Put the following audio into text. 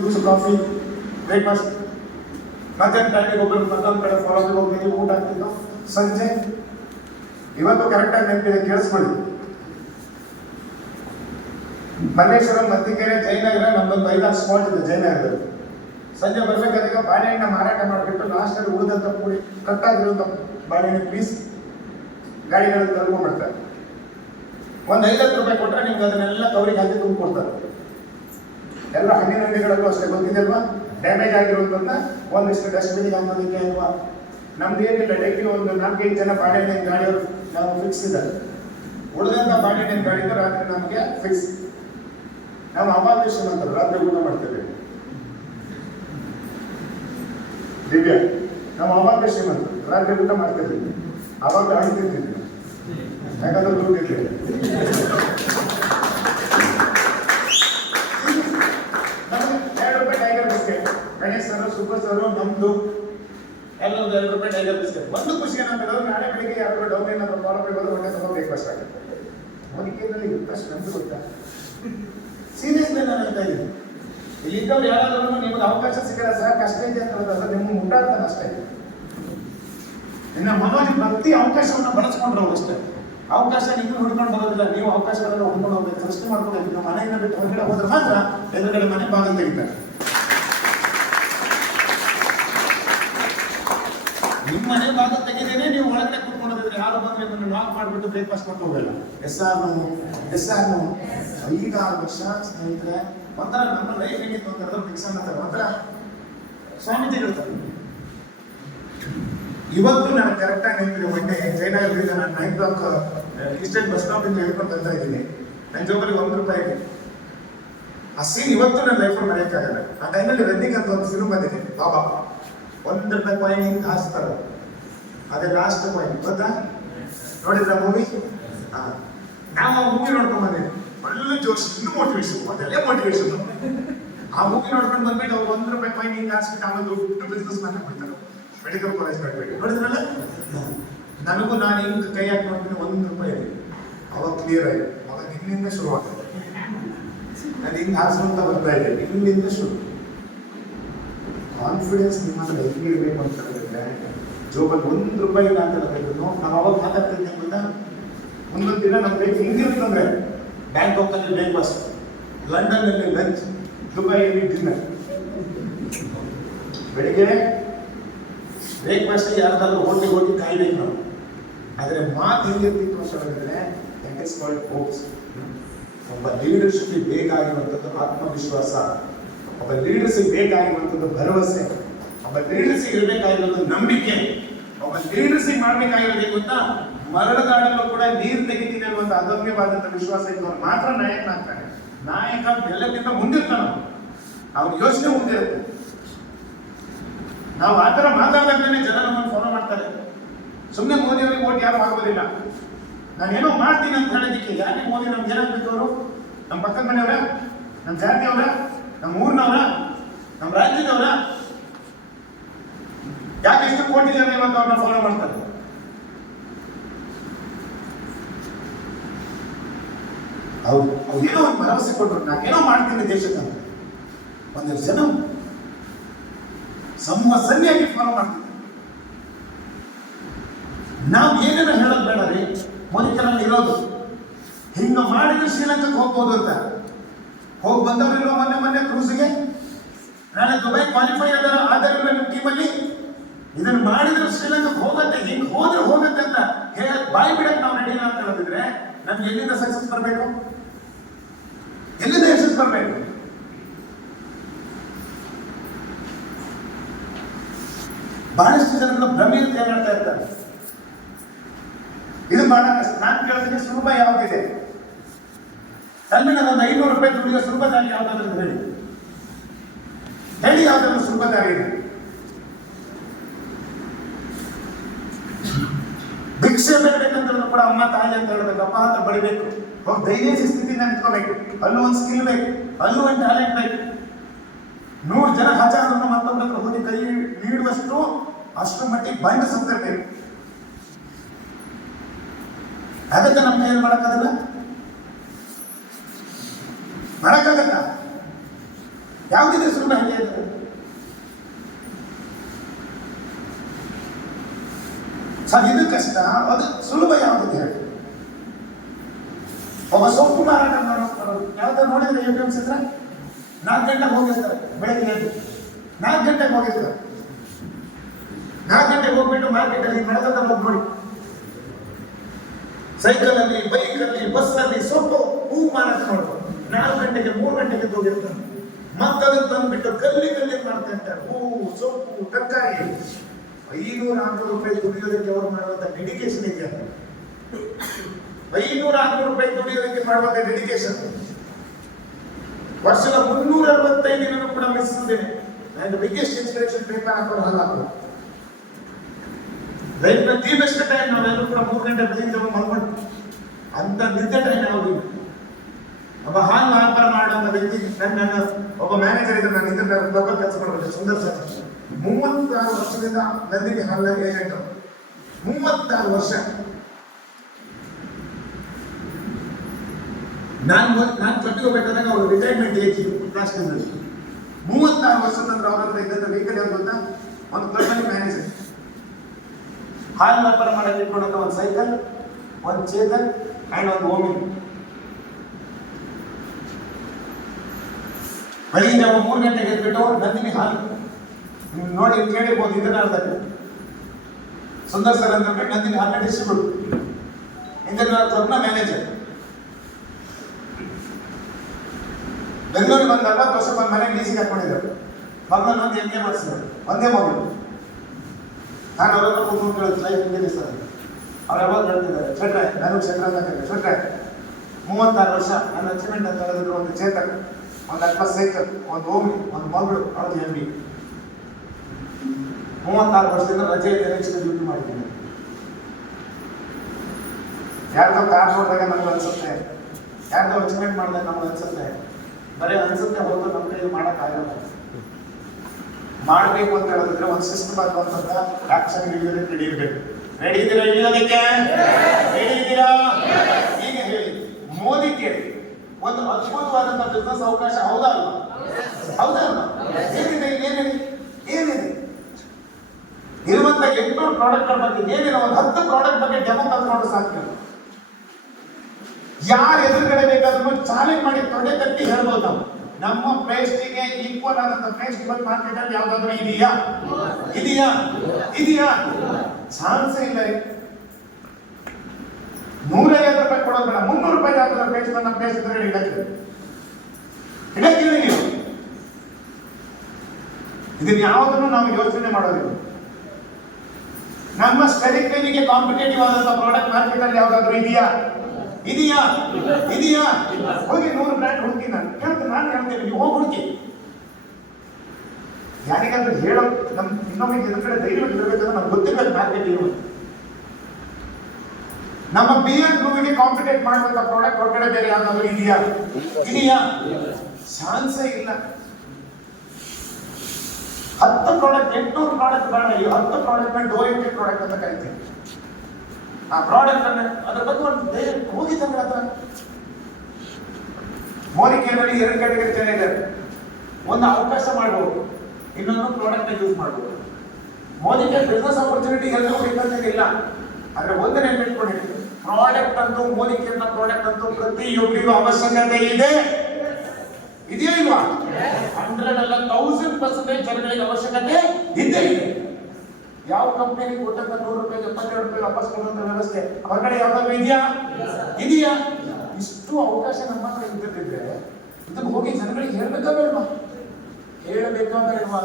Juice coffee breakfast, ಮಧ್ಯಾಹ್ನ ಟೈಮಿಗೆ ಒಬ್ಬರು ಮತ್ತೊಂದು ಕಡೆ ಫಾಲೋಗೆ ಹೋಗ್ತೀವಿ, ಊಟ ಆಗ್ತಿದ್ದು ಸಂಜೆ. ಇವತ್ತು ಕರೆಕ್ಟಾಗಿ ನೆನಪಿದೆ, ಕೇಳಿಸ್ಕೊಳ್ಳಿ. ಮಲ್ಲೇಶ್ವರಂ, ಮತ್ತಿಕೆರೆ, ಜಯನಗರ ನಮ್ದೊಂದು 5-6 ಸ್ಪಾಟ್ ಇದೆ ಜಯನಗರದಲ್ಲಿ. ಸಂಜೆ ಬರ್ಬೇಕಾದಾಗ ಬಾಳೆಹಣ್ಣ ಮಾರಾಟ ಮಾಡಿಬಿಟ್ಟು ಲಾಸ್ಟಲ್ಲಿ ಉಳಿದಂತ ಪೂರಿ ಕಟ್ಟಾಗಿರುವಂತ ಬಾಳೆಹಣ್ಣು ಪೀಸ್ ಗಾಡಿಗಳಲ್ಲಿ ತಗೊಂಡ್ಬಿಡ್ತಾರೆ. ಒಂದು 50 ರೂಪಾಯಿ ಕೊಟ್ಟರೆ ನಿಮ್ಗೆ ಅದನ್ನೆಲ್ಲ ಕವರಿಗೆ ಹಾಕಿ ತುಂಬಿಕೊಡ್ತಾರೆ. ಎಲ್ಲ ಹಣ್ಣಿನ ಅಂಗಡಿಗಳಲ್ಲೂ ಅಷ್ಟೇ, ಗೊತ್ತಿದೆಲ್ವಾ? ಡ್ಯಾಮೇಜ್ ಆಗಿರುವಂಥದ್ದನ್ನ ಒಂದಿಷ್ಟು ಡಸ್ಟ್ಬಿನ್ಗೆ ಹಾಕೋದಕ್ಕೆ ಅಲ್ವಾ. ನಮ್ದು ಏನಿಲ್ಲ, ಡೈಲಿ ಒಂದು 4-5 ಜನ ಬಾಳೆಹಣ್ಣಿನ ಗಾಡಿಯವರು ನಾವು ಫಿಕ್ಸ್ ಇದ್ದಾರೆ. ಉಳಿದಂಥ ಬಾಳೆಹಣ್ಣಿನ ಗಾಡಿಗಳು ರಾತ್ರಿ ನಮಗೆ ಫಿಕ್ಸ್. ನಾವು ಅವಾದೇಶ ಅಂತಾರೆ, ರಾತ್ರಿ ಊಟ ಮಾಡ್ತೇವೆ. ದಿವ್ಯ, ನಾವು ಅವಾದೇಶ ಅಂತಾರೆ, ರಾತ್ರಿ ಊಟ ಮಾಡ್ತಿದ್ದೀವಿ. ಅವಾಗ ಅಳ್ತಿದ್ದೀವಿ, ಯಾಕಂದ್ರೆ ದುಡ್ಡಿದ್ದೀವಿ. ಗಣೇಶ್ ಸರ್, ಸೂಪರ್ ಸರ್, ನಮ್ದು ಎಲ್ಲ ಒಂದು 2 ರೂಪಾಯಿ ಟೈಗರ್ ಬಿಸ್ಕೆಟ್. ಒಂದು ಖುಷಿ ಏನಂತಂದ್ರೆ ನಾಳೆ ಬೆಳಿಗ್ಗೆ ಯಾರು ಡೌನ್ ಏನಾದ್ರು ಫಾಲೋಪಿ ಬಂದು ಹೊಟ್ಟೆ ತುಂಬ ಬ್ರೇಕ್ಫಾಸ್ಟ್ ಆಗುತ್ತೆ. ಅವನಿಗೇನಲ್ಲಿ ಇಂಟ್ರೆಸ್ಟ್ ನಮ್ದು ಗೊತ್ತಾ? ಸೀರಿಯಸ್ಲಿ ನಾನು ಹೇಳ್ತಾ ಇದ್ದೀನಿ. ಇಲ್ಲಿದ್ದವ್ರು ಯಾರಾದ್ರೂ ನಿಮ್ಗೆ ಅವಕಾಶ ಸಿಗಲ್ಲ ಸರ್, ಕಷ್ಟ ಇದೆ ಅಂತ ಹೇಳಿದ್ರೆ ನಿಮ್ಗೆ ಮುಟ್ಟಾಡ್ತಾನೆ ಅಷ್ಟೇ. ನಿನ್ನ ಮನೋಜ್ ಭಕ್ತಿ ಅವಕಾಶವನ್ನು ಬಳಸ್ಕೊಂಡ್ರು ಅವ್ರು ಅಷ್ಟೇ. ಅವಕಾಶ ನೀವು ಹುಡ್ಕೊಂಡು ಬರೋದಿಲ್ಲ, ನೀವು ಅವಕಾಶಗಳನ್ನು ಹುಡ್ಕೊಂಡು ಹೋಗ್ಬೇಕು, ಸೃಷ್ಟಿ ಮಾಡ್ಕೋಬೇಕು. ನಿಮ್ಮ ಮನೆಯಿಂದ ಬಿಟ್ಟು ಹೊರಗಡೆ ಹೋದ್ರೆ ಮಾತ್ರ ಎದುರುಗಡೆ ಮನೆ ಬಾಗಿಲು ತೆಗಿತಾರೆ. ನಿಮ್ಮ ಮನೆ ಬಾಗಿಲು ತೆಗೆದೇನೆ ನೀವು ಒಳಗಡೆ ಕೂತ್ಕೊಂಡಿದ್ರೆ ಯಾರು ಬಂದ್ರೆ ನಿಮ್ಮನ್ನು ಲಾಕ್ ಮಾಡಿಬಿಟ್ಟು ಬ್ರೇಕ್ಫಾಸ್ಟ್ ಕೊಟ್ಟು ಹೋಗಲ್ಲ. ಎಸ್ ಆರ್ ನೋ 5-6 ವರ್ಷ ಸ್ನೇಹಿತರೆ, ಒಂಥರ ನಮ್ಮ ಲೈಫ್ ಹೆಂಗಿತ್ತು ಅಂತ ಹೇಳಿದ್ರೆ ಫಿಕ್ಸನ್ ಅಂತಾರೆ, ಒಂಥರ ಸ್ವಾಮೀಜಿಗಳಿರ್ತಾರೆ. ಇವತ್ತು ನಾನು ಕರೆಕ್ಟಾಗಿ ನೆನಪಿದೆ. ಒಳ್ಳೆ ಜಯನಗರದಿಂದ ನಾನು 9 o'clock ಈಸ್ಟರ್ನ್ ಬಸ್ ಸ್ಟಾಪ್ ಇಂದ ಹೇಳ್ಕೊಂಡು ಬರ್ತಾ ಇದ್ದೀನಿ. ನನ್ನ ಜೋಬಲ್ಲಿ 1 ರೂಪಾಯಿ ಇದೆ. ಆ ಸೀನ್ ಇವತ್ತು ನನ್ನ ಲೈಫಲ್ಲಿ ಮರೆಯಕ್ಕಾಗಲ್ಲ. ಆ ಟೈಮಲ್ಲಿ ರನ್ನಿಂಗ್ ಅಂತ ಒಂದು ಫಿಲ್ಮ್ ಬಂದಿದೆ, ಬಾಬಾ 1 ರೂಪಾಯಿ ಕಾಯಿನ್ ಹಿಂಗೆ ಹಾಸ್ತಾರೆ, ಅದೇ ಲಾಸ್ಟ್ ಕಾಯಿನ್, ಗೊತ್ತಾ? ನೋಡಿದ್ರ ಮೂವಿ? ನಾವು ಆ ಮೂವಿ ನೋಡ್ಕೊಂಡು ಬಂದಿದ್ವಿ. ಒಳ್ಳೆ ಜೋಶ್, ಇನ್ನೂ ಮೋಟಿವೇಶನ್, ಅದೆಲ್ಲ ಮೋಟಿವೇಶನ್. ಆ ಮೂವಿ ನೋಡ್ಕೊಂಡು ಬಂದ್ಬಿಟ್ಟು ಅವ್ರು 1 ರೂಪಾಯಿ ಕಾಯಿನ್ ಹಿಂಗೆ ಹಾಸ್ಬಿಟ್ಟು ಆಮೇಲೆ ದೊಡ್ಡ ಬಿಸ್ನೆಸ್ ಮ್ಯಾನ್ ಆಗ್ಬಿಡ್ತಾರೆ. ಮೆಡಿಕಲ್ ಕಾಲೇಜ್ ಕಟ್ಬೇಕು, ನೋಡಿದ್ರಲ್ಲ? ನನಗೂ ನಾನು ಹಿಂಗೆ ಕೈ ಹಾಕಿ ನೋಡ್ತೀನಿ, 1 ರೂಪಾಯಿ ಇದೆ. ಅವಾಗ ಕ್ಲಿಯರ್ ಆಗಿದೆ, ಅವಾಗ ನಿನ್ನಿಂದ ಶುರುವಾಗ್ತದೆ. ನಾನು ಹಿಂಗೆ ಹಾರಿಸುವಂತ ಬರ್ತಾ ಇದೆ, ಇಲ್ಲಿಂದ ಶುರು. ಕಾನ್ಫಿಡೆನ್ಸ್ ನಿಮ್ಮ ಹತ್ರ ಹೆಂಗೆ ಇರಬೇಕು ಅಂತ ಹೇಳಿದ್ರೆ, ಜೋಬಲ್ಲಿ 1 ರೂಪಾಯಿ ಇಲ್ಲ ಅಂತ ಹೇಳಿದ್ರು ನಾವು ಅವಾಗ ಮಾತಾಡ್ತಿದ್ದೆ ಗೊತ್ತಾ? ಒಂದೊಂದು ದಿನ ನಮ್ಮ ಲೈಫ್ ಹೆಂಗಿರುತ್ತಂದ್ರೆ, ಬ್ಯಾಂಕಾಕಲ್ಲಿ ಬ್ರೇಕ್ಫಾಸ್ಟ್, ಲಂಡನ್ನಲ್ಲಿ ಲಂಚ್, ದುಬೈಯಲ್ಲಿ ಡಿನ್ನರ್. ಬೆಳಿಗ್ಗೆ ಬ್ರೇಕ್ಫಾಸ್ಟ್ ಯಾರ್ದಾದ್ರೂ ಹೋಟೆಲ್ ಹೋಗಿ ಕಾಯ್ಬೇಕು ನಾವು. ಆದರೆ ಮಾತು ಹೆಂಗಿರ್ತಿತ್ತು ಅಂತ ಹೇಳಿದ್ರೆ, ದಟ್ ಇಸ್ ಕಾಲ್ಡ್ ಹೋಪ್ಸ್. ಒಬ್ಬ ಲೀಡರ್ಶಿಪ್ ಬೇಕಾಗಿರುವಂಥದ್ದು ಆತ್ಮವಿಶ್ವಾಸ, ಒಬ್ಬ ಲೀಡರ್ಸಿಗೆ ಬೇಕಾಗಿರುವಂಥದ್ದು ಭರವಸೆ, ಒಬ್ಬ ಲೀಡರ್ಸಿಗೆ ಇರಬೇಕಾಗಿರುವಂಥದ್ದು ನಂಬಿಕೆ, ಒಬ್ಬ ಲೀಡರ್ಸಿಗೆ ಮಾಡಬೇಕಾಗಿರೋದು ಅಂತ ಮರಳುಗಾಡಲ್ಲೂ ಕೂಡ ನೀರು ತೆಗಿತೀನಿ ಅನ್ನುವಂಥ ಅದಮ್ಯವಾದಂಥ ವಿಶ್ವಾಸ ಇದ್ದವ್ರು ಮಾತ್ರ ನಾಯಕನಾಗ್ತಾನೆ. ನಾಯಕ ಎಲ್ಲಕ್ಕಿಂತ ಮುಂದಿರ್ತಾನೆ, ಅವ್ನ ಯೋಚನೆ ಮುಂದಿರುತ್ತೆ. ನಾವು ಆ ಥರ ಮಾತಾಡ್ದಾಗಲೇ ಜನ ನಮ್ಮನ್ನು ಫಾಲೋ ಮಾಡ್ತಾರೆ. ಸುಮ್ಮನೆ ಮೋದಿ ಅವರಿಗೆ ಓಟ್ ಯಾರು ಆಗೋದಿಲ್ಲ. ನಾನೇನೋ ಮಾಡ್ತೀನಿ ಅಂತ ಹೇಳೋದಕ್ಕೆ ಯಾಕೆ ಮೋದಿ ನಮ್ಗೆ ಏನಾಗಬೇಕು? ಅವರು ನಮ್ಮ ಪಕ್ಕದ ಮನೆಯವರ, ನಮ್ಮ ಜಾತಿಯವರ, ನಮ್ಮ ಊರಿನವರ, ನಮ್ಮ ರಾಜ್ಯದವರ? ಯಾಕೆ ಎಷ್ಟು ಕೋಟಿ ಜನ ಇವತ್ತು ಅವ್ರನ್ನ ಫಾಲೋ ಮಾಡ್ತಾರೆ? ಅವ್ರು ಏನೋ ಒಂದು ಭರವಸೆ ಕೊಟ್ಟರು, ನಾನೇನೋ ಮಾಡ್ತೀನಿ ದೇಶಕ್ಕಂತ. ಒಂದಷ್ಟು ಜನ ಸಮೂಹ ಸರಿಯಾಗಿ ಫಾಲೋ ಮಾಡ್ತಿದ್ದೆ. ನಾವು ಏನೇನೋ ಹೇಳೋದು ಬೇಡ ರೀ. ಮೋದಿಕರಲ್ಲಿ ಇರೋದು ಹಿಂಗ ಮಾಡಿದ್ರೆ ಶ್ರೀಲಂಕಾಕ್ಕೆ ಹೋಗ್ಬೋದು ಅಂತ ಹೋಗಿ ಬಂದವರಿರೋ ಮೊನ್ನೆ ಕ್ರೂಸ್ಗೆ. ನಾಳೆ ದುಬೈ ಕ್ವಾಲಿಫೈ ಆದರೆ ನಿಮ್ಮ ಟೀಮಲ್ಲಿ ಇದನ್ನು ಮಾಡಿದ್ರೆ ಶ್ರೀಲಂಕಾಕ್ಕೆ ಹೋಗತ್ತೆ, ಹಿಂಗೆ ಹೋದ್ರೆ ಹೋಗತ್ತೆ ಅಂತ ಹೇಳ ಬಾಯಿ ಬಿಡಕ್ಕೆ ನಾವು ರೆಡಿ ಅಂತ ಹೇಳಿದ್ರೆ ನಮ್ಗೆ ಎಲ್ಲಿಂದ ಸಕ್ಸಸ್ ಬರಬೇಕು? ಎಲ್ಲಿಂದ ಯಶಸ್ಸು ಬರಬೇಕು? ಬಹಳಷ್ಟು ಜನಗಳು ಭ್ರಮೆಯನ್ನು ತೇಲಾಡ್ತಾ ಇರ್ತಾರೆ. ಇದು ಬಹಳ ಕಷ್ಟ. ನಾನು ಕೇಳೋದಕ್ಕೆ ಸುಲಭ ಯಾವುದಿದೆ? ತನ್ಮೇಲೆ ಒಂದು 500 ರೂಪಾಯಿ ದುಡಿಯೋ ಸುಲಭ ದಾರಿ ಯಾವುದಾದ್ರೂ ಹೇಳಿ ಯಾವುದಾದ್ರೂ ಸುಲಭ ದಾರಿ ಇದೆ? ಭಿಕ್ಷೆ ಬೇಡಬೇಕಂತಂದ್ರೂ ಕೂಡ ಅಮ್ಮ ತಾಯಿ ಅಂತ ಹೇಳ್ಬೇಕು, ಅಪ್ಪ ಅಂತ ಬಡಿಬೇಕು, ಹೋಗಿ ಧೈರ್ಯ ಸ್ಥಿತಿಯಿಂದ ನಿಂತ್ಕೋಬೇಕು. ಅಲ್ಲೂ ಒಂದು ಸ್ಕಿಲ್ ಬೇಕು, ಅಲ್ಲೂ ಒಂದು ಟ್ಯಾಲೆಂಟ್ ಬೇಕು. 100 ಜನ ಹಜಾರನ್ನು ಮತ್ತೊಬ್ಬರ ಹತ್ರ ಹೋಗಿ ಕೈ ನೀಡುವಷ್ಟು ಅಷ್ಟು ಮಟ್ಟಿಗೆ ಬಂದು ಸತ್ತಿರ್ಬೇಕು. ಅದಕ್ಕೆ ನಮ್ಮ ಕೈಯಲ್ಲಿ ಮಾಡಕ್ಕಾಗಲ್ಲ. ಯಾವುದಿದೆ ಸುಲಭ ಹೇಳಿ ಅಂದ್ರೆ ಸರ್, ಇದು ಕಷ್ಟ, ಅದು ಸುಲಭ ಯಾವುದಿದೆ ಹೇಳಿ? ಒಬ್ಬ ಸೊಪ್ಪು ಮಾರಾಟ ಮಾಡೋರು ಯಾವ್ದು ನೋಡಿದ್ರೆ APMC ಹತ್ರ 4 ಗಂಟೆಗೆ ಹೋಗಿರ್ತಾರೆ. ಬೆಳಗ್ಗೆ 4 ಗಂಟೆಗೆ ಹೋಗಿರ್ತಾರೆ. 4 ಗಂಟೆಗೆ ಹೋಗ್ಬಿಟ್ಟು ಮಾರ್ಕೆಟಲ್ಲಿ ನಡೆದ ಹೋಗಿ ನೋಡಿ, ಸೈಕಲಲ್ಲಿ, ಬೈಕಲ್ಲಿ, ಬಸ್ಸಲ್ಲಿ ಸೊಪ್ಪು ಹೂ ಮಾರಾಟ ಮಾಡೋದು 4 ಗಂಟೆಗೆ 3 ಗಂಟೆಗೆ ಹೋಗಿರ್ತಾರೆ. ಮಕ್ಕಳನ್ನು ತಂದ್ಬಿಟ್ಟು ಕಲ್ಲಿ ಮಾಡ್ತಾ ಇರ್ತಾರೆ. ಹೂವು, ಸೊಪ್ಪು, ತರಕಾರಿ 500-600 ರೂಪಾಯಿ ದುಡಿಯೋದಕ್ಕೆ ಅವರು ಮಾಡುವಂತ ಡೆಡಿಕೇಶನ್ ಇದೆ. 500-600 ರೂಪಾಯಿ ದುಡಿಯೋದಕ್ಕೆ ಮಾಡುವಂತ ಡೆಡಿಕೇಶನ್ ವರ್ಷದ 365 ದಿನ ಕೂಡ ಮಿಸ್ ಇದ್ದೇನೆ. ನನ್ನ ಬಿಗ್ಗೆಸ್ಟ್ ಇನ್ಸ್ಪಿರೇಷನ್ ಪೇಪರ್ ಹಾಕೋರು ಹಾಗಾಕೋರು ಲೈಫ್ ದಿ ಬೆಸ್ಟ್ ಟೈಮ್. ನಾವೆಲ್ಲರೂ ಕೂಡ 3 ಗಂಟೆ ಬೆಳಿಗ್ಗೆ ಮಲ್ಕೊಂಡು ಅಂತ ನಿದ್ದೆ ಟೈಮ್ ಯಾವುದಿಲ್ಲ. ಒಬ್ಬ ಹಾಲು ವ್ಯಾಪಾರ ಮಾಡುವಂತ ವ್ಯಕ್ತಿ, ನನ್ನ ಒಬ್ಬ ಮ್ಯಾನೇಜರ್ ಇದ್ರೆ, ನಾನು ಇದನ್ನ ಲೋಕಲ್ ಕೆಲಸ ಮಾಡಬೇಕು, ಸುಂದರ್ ಸರ್ 36 ವರ್ಷದಿಂದ ನಂದಿನಿ ಹಾಲಿನ ಏಜೆಂಟ್. 36 ವರ್ಷ. ನಾನು ಕಟ್ಟಿಗೆ ಹೋಗ್ಬೇಕಾದಾಗ ಅವರು ರಿಟೈರ್ಮೆಂಟ್ ಏಜ್ ರಾಷ್ಟ್ರದಲ್ಲಿ 36 ವರ್ಷದ ನಂತರ ಅವ್ರ ಹತ್ರ ಇದ್ದಂತ ವೆಹಿಕಲ್ ಯಾರು ಗೊತ್ತಾ? ಒಂದು ಕಂಪನಿ ಮ್ಯಾನೇಜರ್. ಹಾಲು ವ್ಯಾಪಾರ ಮಾಡಕ್ಕೆ ಇಟ್ಕೊಂಡಂತ ಒಂದು ಸೈಕಲ್, ಒಂದು ಚೇತನ್ ಅಂಡ್ ಒಂದು ಓಮಿನಿ. ಬೆಳಿಗ್ಗೆ 3 ಗಂಟೆಗೆ ಎದ್ಬಿಟ್ಟು ನಂದಿನಿ ಹಾಲು ನೋಡಿ ಕೇಳಿರ್ಬೋದು ಇಂದ್ರನಾಥದಲ್ಲಿ ಸುಂದರ್ ಸರ್ ಅಂತ ನಂದಿನಿ ಹಾಲಿನ ಡಿಸ್ಟ್ರಿಬ್ಯೂಟ್, ಇಂದ್ರನಾಥ್ ಕ್ಲಬ್ನ ಮ್ಯಾನೇಜರ್. ಬೆಂಗಳೂರಿಗೆ ಒಂದು 40 ವರ್ಷ ಒಂದು ಮನೆ ಲೀಸಿಗೆ ಹಾಕೊಂಡಿದ್ದಾರೆ. ಮಗಳನ್ನ ಒಂದು MBA ಮಾಡಿಸಿದ್ದಾರೆ, ಒಂದೇ ಮಗಳು. ನಾನು ಅವರನ್ನು ಕೂತ್ಕೊಂಡು ಲೈಫ್ ಇದೆ ಸರ್. ಅವ್ರು ಯಾವಾಗ ಹೇಳ್ತಿದ್ದಾರೆ, ಶೆಟ್ರೆ, ನನಗೆ ಶೆಟ್ರ ಅಂತ ಕರೀತಾರೆ. ಶೆಟ್ರೆ 36 ವರ್ಷ ನನ್ನ ಅಚೀವ್ಮೆಂಟ್ ಅಂತ ಹೇಳಿದ್ರು, ಒಂದು ಚೇತನ್, ಒಂದು ಅಟ್ಲಸ್ ಸೈಕಲ್, ಒಂದು ಓಮಿ, ಒಂದು ಮಗಳು, ಅವ್ರದ್ದು MBA. 36 ವರ್ಷದಿಂದ ರಜೆ ಇದೆ, ನೆಕ್ಸ್ಟ್ ಡ್ಯೂಟಿ ಮಾಡಿದ್ದೀನಿ. ಯಾರ್ದೋ ಕಾರ್ ನೋಡಿದಾಗ ನಮ್ಗೆ ಅನ್ಸುತ್ತೆ, ಯಾರ್ದೋ ಅಚೀವ್ಮೆಂಟ್ ಮಾಡಿದಾಗ ನಮ್ಗೆ ಅನ್ಸುತ್ತೆ. ಬರೀ ಅನ್ಸುತ್ತೆ ಹೊರತು ನಮ್ಮ ಕೈಯಲ್ಲಿ ಮಾಡೋಕ್ಕಾಗಲ್ಲ. ಮಾಡಬೇಕು ಅಂತ ಹೇಳಿದ್ರೆ ಒಂದು ಸಿಸ್ಟಮ್ ಆಗುವಂತ ಆಕ್ಷನ್ ಇಳಿಯೋದಕ್ಕೆ ರೆಡಿ ಇರಬೇಕು. ರೆಡಿ ಇದ್ದೀರಾ ಇಳಿಯೋದಕ್ಕೆ? ರೆಡಿ ಇದ್ದೀರಾ? ಈಗ ಹೇಳಿ, ಮೋದಿ ಕೇಳಿ, ಒಂದು ಅದ್ಭುತವಾದಂತಹ ಬಿಸ್ನೆಸ್ ಅವಕಾಶ ಹೌದಾ ಅಲ್ವಾ? ಹೌದಾ ಅಲ್ವಾ? ಏನಿದೆ? ಏನಿದೆ? ಇರುವಂತ 800 ಪ್ರಾಡಕ್ಟ್ ಬಗ್ಗೆ ಏನಿದೆ? ಒಂದು 10 ಪ್ರಾಡಕ್ಟ್ ಬಗ್ಗೆ ಡೆಮೋ ತಂದು ಸಾಧ್ಯ. ಯಾರು ಎದುರುಗಡೆ ಬೇಕಾದ್ರೂ ಚಾಲೆಂಜ್ ಮಾಡಿ ತೊಡೆ ತಟ್ಟಿ ಹೇಳ್ಬೋದು. ನಾವು ನಮ್ಮ ಪೇಸ್ಟಿಗೆ ಈಕ್ವಲ್ ಆದಂತ ಪೇಸ್ಟ್ ಇವತ್ತು ಮಾರ್ಕೆಟ್ ಅಲ್ಲಿ ಯಾವ್ದಾದ್ರು ಇದೆಯಾ? ಚಾನ್ಸೇ ಇಲ್ಲ. 150 ರೂಪಾಯಿ ಕೊಡೋದು ಬೇಡ, 300 ರೂಪಾಯಿ ಹಾಕಿದ್ರೆ ಪೇಸ್ಟ್ ನಮ್ಮ ಪೇಸ್ಟ್ ಇದ್ರೆ ಇಡಕ್ಕಿಲ್ಲ ನೀವು. ಇದನ್ನ ಯಾವುದನ್ನು ನಾವು ಯೋಚನೆ ಮಾಡೋದಿಲ್ಲ. ನಮ್ಮ ಸ್ಟೆರಿಕ್ಗೆ ಕಾಂಪಿಟೇಟಿವ್ ಆದಂತ ಪ್ರಾಡಕ್ಟ್ ಮಾರ್ಕೆಟ್ ಅಲ್ಲಿ ಯಾವ್ದಾದ್ರು ಇದೆಯಾ? ಹೋಗಿ 100 ಬ್ರ್ಯಾಂಡ್ ಹುಡುಕಿ. ನಾನು ಹೇಳ್ತೇನೆ, ನೀವು ಹೋಗಿ ಹುಡುಕಿ. ಯಾರಿಗಾದ್ರೂ ಹೇಳೋ ಇನ್ನೊಮ್ಮೆ ಎದುರು ಕಡೆ ಧೈರ್ಯ ಇರಬೇಕಂದ್ರೆ ನಮ್ಗೆ ಗೊತ್ತಿರ್ಬೇಕು ಮಾರ್ಕೆಟ್ ಇರುವುದು. ನಮ್ಮ BN Blue ಕಾಂಪಿಟೇಟ್ ಮಾಡುವಂತ ಪ್ರಾಡಕ್ಟ್ ಹೊರಗಡೆ ಬೇರೆ ಯಾವ್ದಾದ್ರು ಇದೆಯಾ? ಚಾನ್ಸೇ ಇಲ್ಲ. 10 ಪ್ರಾಡಕ್ಟ್, 800 ಪ್ರಾಡಕ್ಟ್ ಬೇಡ. ಈ 10 ಪ್ರಾಡಕ್ಟ್ ಡೋರೆಂಟೆಡ್ ಪ್ರಾಡಕ್ಟ್ ಅಂತ ಕರಿತೀವಿ. ಆ ಪ್ರಾಡಕ್ಟ್ ಅನ್ನ ಅದ್ರ ಬಗ್ಗೆ ಒಂದು ಹೋಗಿ ತಂದ್ರೆ ಹತ್ರ ಮೋದಿ ಕೇಂದ್ರದಲ್ಲಿ 2 ಕ್ಯಾಟಗರಿ ಜನ ಇದ್ದಾರೆ. ಒಂದು ಅವಕಾಶ ಮಾಡಬಹುದು, ಇನ್ನೊಂದು ಪ್ರಾಡಕ್ಟ್ ಯೂಸ್ ಮಾಡಬಹುದು. ಮೋದಿಗೆ ಬಿಸ್ನೆಸ್ ಆಪರ್ಚುನಿಟಿ ಎಲ್ಲರೂ ಇಲ್ಲ. ಆದ್ರೆ ಒಂದು ನೆನ್ಪಿಟ್ಕೊಂಡಿರಿ, ಪ್ರಾಡಕ್ಟ್ ಅಂತೂ ಮೋದಿ ಕೇಂದ್ರ ಪ್ರಾಡಕ್ಟ್ ಅಂತೂ ಪ್ರತಿಯೊಬ್ಬರಿಗೂ ಅವಶ್ಯಕತೆ ಇದೆ. ಇದೆಯಾ ಇಲ್ವಾ? 100 ಅಲ್ಲ 1000% ಜನಗಳಿಗೆ ಅವಶ್ಯಕತೆ ಇದೆ. ಯಾವ ಕಂಪನಿ ಕೊಟ್ಟಂತ 100 ರೂಪಾಯಿ 72 ರೂಪಾಯಿ ವಾಪಸ್ ಕೊಡುವಂತ ವ್ಯವಸ್ಥೆ ಹೊರಗಡೆ ಯಾವ್ದಾದ್ರು ಇದೆಯಾ? ಇಷ್ಟು ಅವಕಾಶ ನಮ್ಮ ಹತ್ರ ಇದ್ದಿದ್ರೆ ಇದನ್ನು ಹೋಗಿ ಜನಗಳಿಗೆ ಹೇಳ್ಬೇಕಾ ಬೇಡವಾ? ಹೇಳಬೇಕಾ ಬೇಡವಾ?